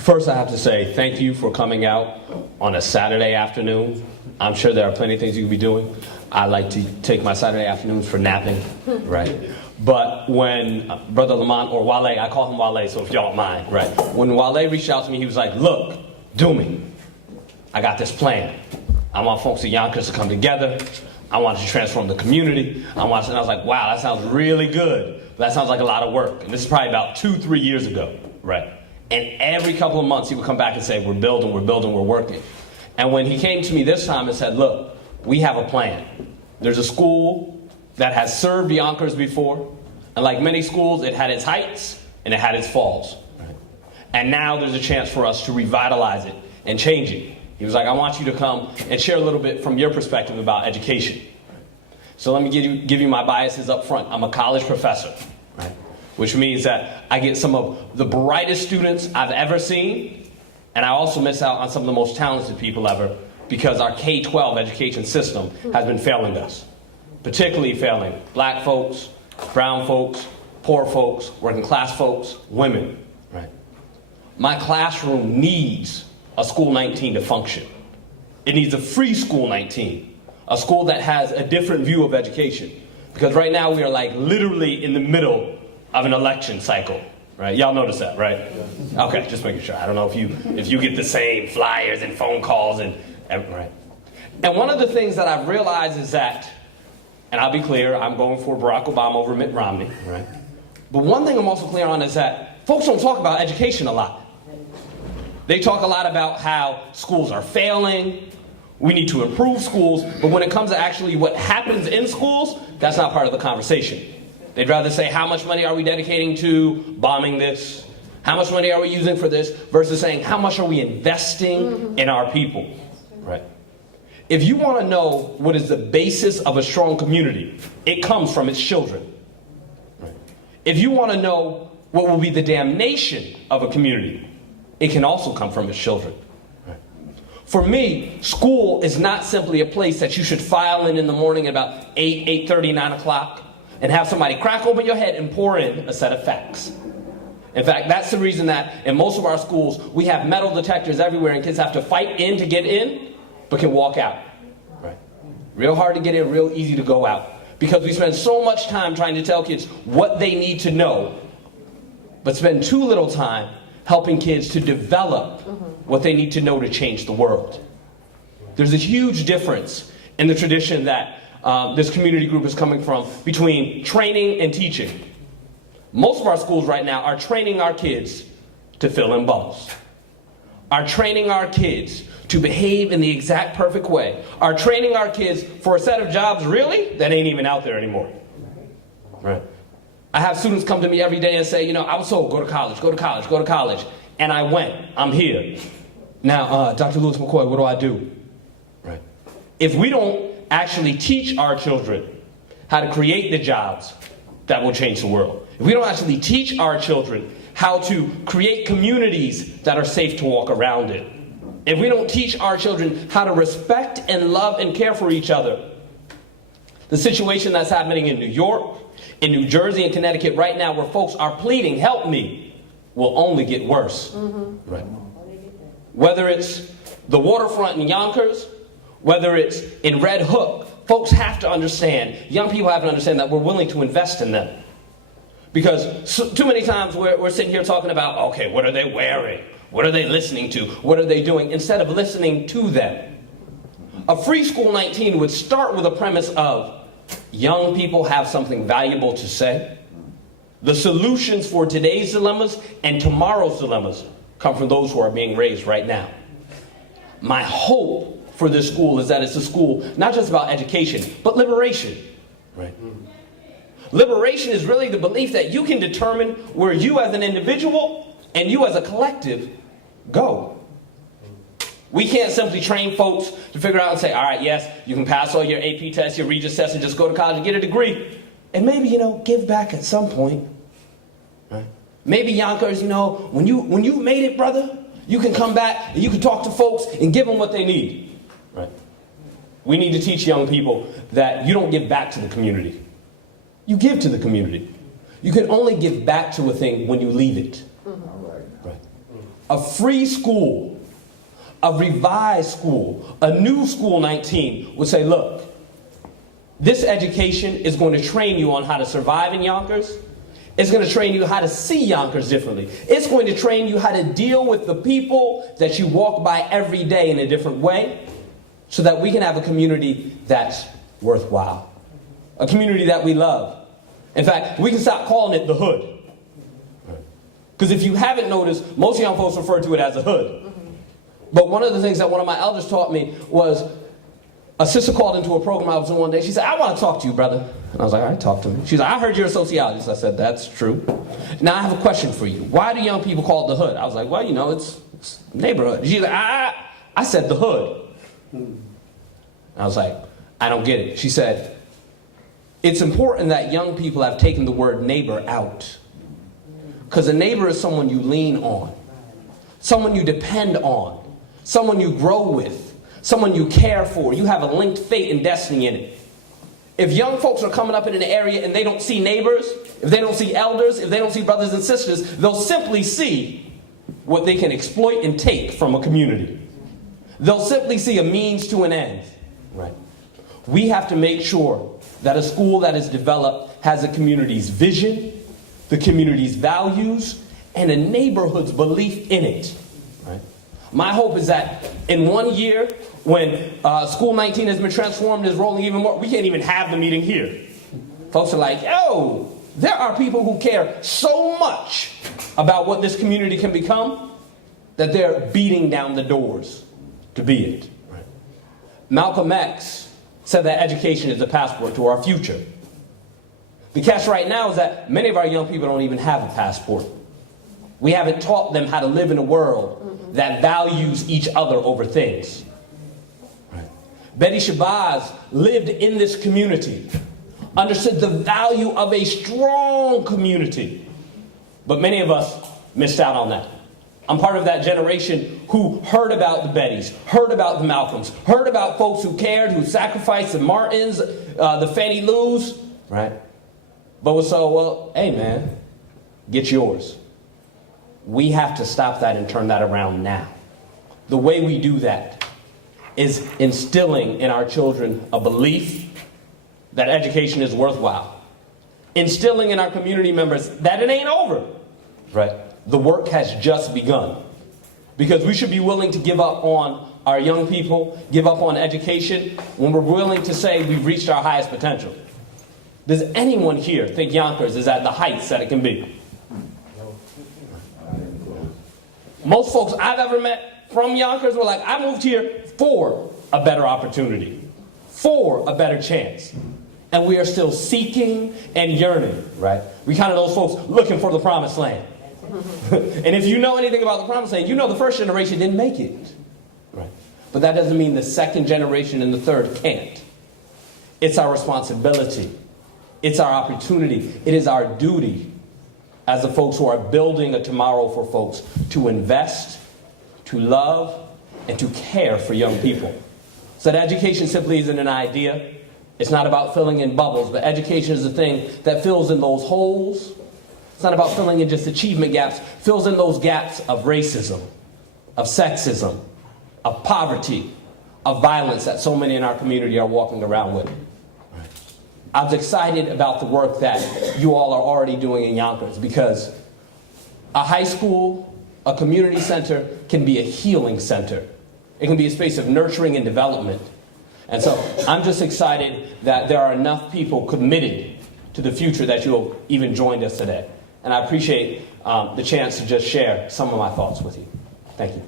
First, I have to say thank you for coming out on a Saturday afternoon. I'm sure there are plenty of things you could be doing. I like to take my Saturday afternoons for napping, right? But when Brother Lamont, or Wale, I call him Wale, so if y'all don't mind, right? When Wale reached out to me, he was like, look, Dumi, I got this plan. I want folks at Yonkers to come together. I want to transform the community. And I was like, wow, that sounds really good. That sounds like a lot of work. And this is probably about 2-3 years ago, right? And every couple of months he would come back and say, we're building, we're working. And when he came to me this time and said, look, we have a plan. There's a school that has served Yonkers before. And like many schools, it had its heights and it had its falls. Right? And now there's a chance for us to revitalize it and change it. He was like, I want you to come and share a little bit from your perspective about education. So let me give you my biases up front. I'm a college professor, right? Which means that I get some of the brightest students I've ever seen, and I also miss out on some of the most talented people ever because our K-12 education system has been failing us, particularly failing black folks, brown folks, poor folks, working class folks, women, right? My classroom needs a School 19 to function. It needs a free School 19, a school that has a different view of education. Because right now we are like literally in the middle of an election cycle, right? Y'all notice that, right? Okay, just making sure. I don't know if you get the same flyers and phone calls and right. And one of the things that I've realized is that, and I'll be clear, I'm going for Barack Obama over Mitt Romney, right? But one thing I'm also clear on is that folks don't talk about education a lot. They talk a lot about how schools are failing, we need to improve schools, but when it comes to actually what happens in schools, that's not part of the conversation. They'd rather say, how much money are we dedicating to bombing this? How much money are we using for this? Versus saying, how much are we investing in our people? Right? If you want to know what is the basis of a strong community, it comes from its children. Right? If you want to know what will be the damnation of a community, it can also come from its children. Right? For me, school is not simply a place that you should file in the morning at about 8, 8:30, 9 o'clock and have somebody crack open your head and pour in a set of facts. In fact, that's the reason that in most of our schools, we have metal detectors everywhere and kids have to fight in to get in, but can walk out. Right? Real hard to get in, real easy to go out. Because we spend so much time trying to tell kids what they need to know, but spend too little time helping kids to develop what they need to know to change the world. There's a huge difference in the tradition that this community group is coming from between training and teaching. Most of our schools right now are training our kids to fill in bubbles. Are training our kids to behave in the exact perfect way. Are training our kids for a set of jobs, really, that ain't even out there anymore. Right? I have students come to me every day and say, you know, I was told, go to college, go to college, go to college. And I went. I'm here. Now, Dr. Lewis-McCoy, what do I do? Right? If we don't actually teach our children how to create the jobs that will change the world, if we don't actually teach our children how to create communities that are safe to walk around in, if we don't teach our children how to respect and love and care for each other, the situation that's happening in New York, in New Jersey and Connecticut right now where folks are pleading, help me, will only get worse. Right? Whether it's the waterfront in Yonkers, whether it's in Red Hook, folks have to understand, young people have to understand that we're willing to invest in them. Because too many times we're sitting here talking about, okay, what are they wearing? What are they listening to? What are they doing? Instead of listening to them. A free School 19 would start with a premise of, young people have something valuable to say. The solutions for today's dilemmas and tomorrow's dilemmas come from those who are being raised right now. My hope for this school is that it's a school not just about education, but liberation. Right? Liberation is really the belief that you can determine where you as an individual and you as a collective go. We can't simply train folks to figure out and say, all right, yes, you can pass all your AP tests, your Regis tests, and just go to college and get a degree. And maybe, give back at some point. Right? Maybe Yonkers, when you've made it, brother, you can come back and you can talk to folks and give them what they need. Right? We need to teach young people that you don't give back to the community. You give to the community. You can only give back to a thing when you leave it. Right? a free school, a revised school, a new School 19 would say, look, this education is going to train you on how to survive in Yonkers. It's going to train you how to see Yonkers differently. It's going to train you how to deal with the people that you walk by every day in a different way, so that we can have a community that's worthwhile. A community that we love. In fact, we can stop calling it the hood. Because if you haven't noticed, most young folks refer to it as a hood. But one of the things that one of my elders taught me was, a sister called into a program I was in one day. She said, I want to talk to you, brother. And I was like, all right, talk to me. She's like, I heard you're a sociologist. I said, that's true. Now I have a question for you. Why do young people call it the hood? I was like, well, you know, it's neighborhood. She's like, I said the hood. I was like, I don't get it. She said, it's important that young people have taken the word neighbor out. Because a neighbor is someone you lean on, someone you depend on, someone you grow with, someone you care for. You have a linked fate and destiny in it. If young folks are coming up in an area and they don't see neighbors, if they don't see elders, if they don't see brothers and sisters, they'll simply see what they can exploit and take from a community. They'll simply see a means to an end. Right. We have to make sure that a school that is developed has a community's vision, the community's values, and a neighborhood's belief in it. Right? My hope is that in 1 year, when School 19 has been transformed, is rolling even more, we can't even have the meeting here. Folks are like, yo, there are people who care so much about what this community can become that they're beating down the doors to be it. Right? Malcolm X said that education is the passport to our future. The catch right now is that many of our young people don't even have a passport. We haven't taught them how to live in a world that values each other over things. Right. Betty Shabazz lived in this community, understood the value of a strong community. But many of us missed out on that. I'm part of that generation who heard about the Bettys, heard about the Malcolms, heard about folks who cared, who sacrificed, the Martins, the Fannie Lou's, right? But was so, well, hey man, get yours. We have to stop that and turn that around now. The way we do that is instilling in our children a belief that education is worthwhile. Instilling in our community members that it ain't over, right? The work has just begun. Because we should be willing to give up on our young people, give up on education, when we're willing to say we've reached our highest potential. Does anyone here think Yonkers is at the heights that it can be? Most folks I've ever met from Yonkers were like, I moved here for a better opportunity, for a better chance. And we are still seeking and yearning, right? We kind of those folks looking for the promised land. And if you know anything about the promised land, you know the first generation didn't make it. Right? But that doesn't mean the second generation and the third can't. It's our responsibility. It's our opportunity. It is our duty as the folks who are building a tomorrow for folks to invest, to love, and to care for young people. So that education simply isn't an idea. It's not about filling in bubbles, but education is the thing that fills in those holes. It's not about filling in just achievement gaps, fills in those gaps of racism, of sexism, of poverty, of violence that so many in our community are walking around with. I was excited about the work that you all are already doing in Yonkers, because a high school, a community center can be a healing center. It can be a space of nurturing and development. And so I'm just excited that there are enough people committed to the future that you have even joined us today. And I appreciate the chance to just share some of my thoughts with you. Thank you.